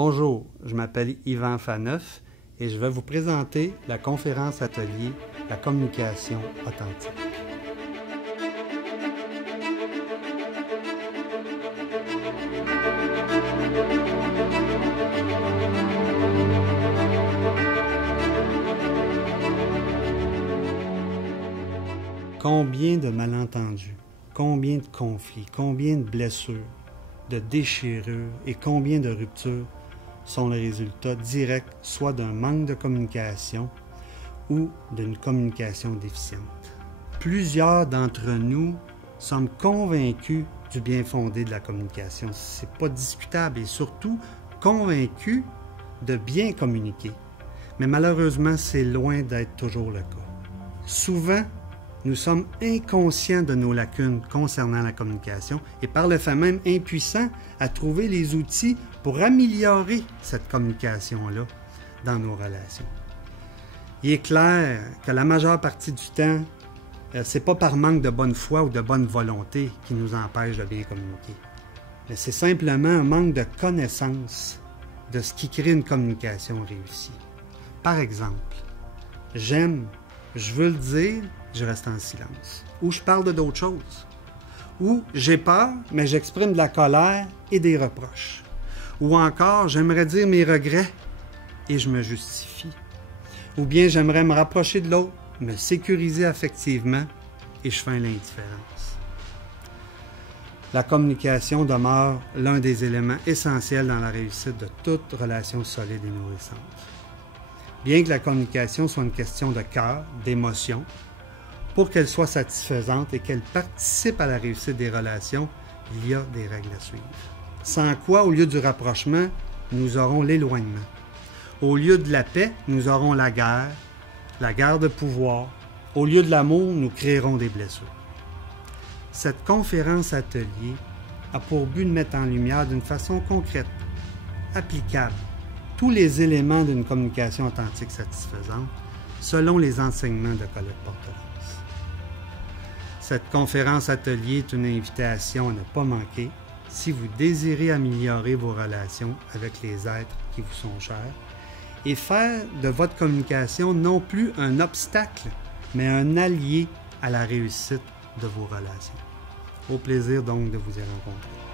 Bonjour, je m'appelle Yvan Faneuf et je vais vous présenter la conférence atelier La communication authentique. Combien de malentendus, combien de conflits, combien de blessures, de déchirures et combien de ruptures sont le résultat direct soit d'un manque de communication ou d'une communication déficiente. Plusieurs d'entre nous sommes convaincus du bien fondé de la communication. C'est pas discutable et surtout convaincus de bien communiquer. Mais malheureusement, c'est loin d'être toujours le cas. Souvent, nous sommes inconscients de nos lacunes concernant la communication et par le fait même impuissants à trouver les outils pour améliorer cette communication-là dans nos relations. Il est clair que la majeure partie du temps, c'est pas par manque de bonne foi ou de bonne volonté qui nous empêche de bien communiquer. Mais c'est simplement un manque de connaissance de ce qui crée une communication réussie. Par exemple, j'aime, je veux le dire, je reste en silence. Ou je parle d'autres choses. Ou j'ai peur, mais j'exprime de la colère et des reproches. Ou encore, j'aimerais dire mes regrets et je me justifie. Ou bien j'aimerais me rapprocher de l'autre, me sécuriser affectivement et je feins l'indifférence. La communication demeure l'un des éléments essentiels dans la réussite de toute relation solide et nourrissante. Bien que la communication soit une question de cœur, d'émotion, pour qu'elle soit satisfaisante et qu'elle participe à la réussite des relations, il y a des règles à suivre. Sans quoi, au lieu du rapprochement, nous aurons l'éloignement. Au lieu de la paix, nous aurons la guerre de pouvoir. Au lieu de l'amour, nous créerons des blessures. Cette conférence atelier a pour but de mettre en lumière d'une façon concrète, applicable, tous les éléments d'une communication authentique satisfaisante selon les enseignements de Colette Porteras. Cette conférence atelier est une invitation à ne pas manquer si vous désirez améliorer vos relations avec les êtres qui vous sont chers et faire de votre communication non plus un obstacle, mais un allié à la réussite de vos relations. Au plaisir donc de vous y rencontrer.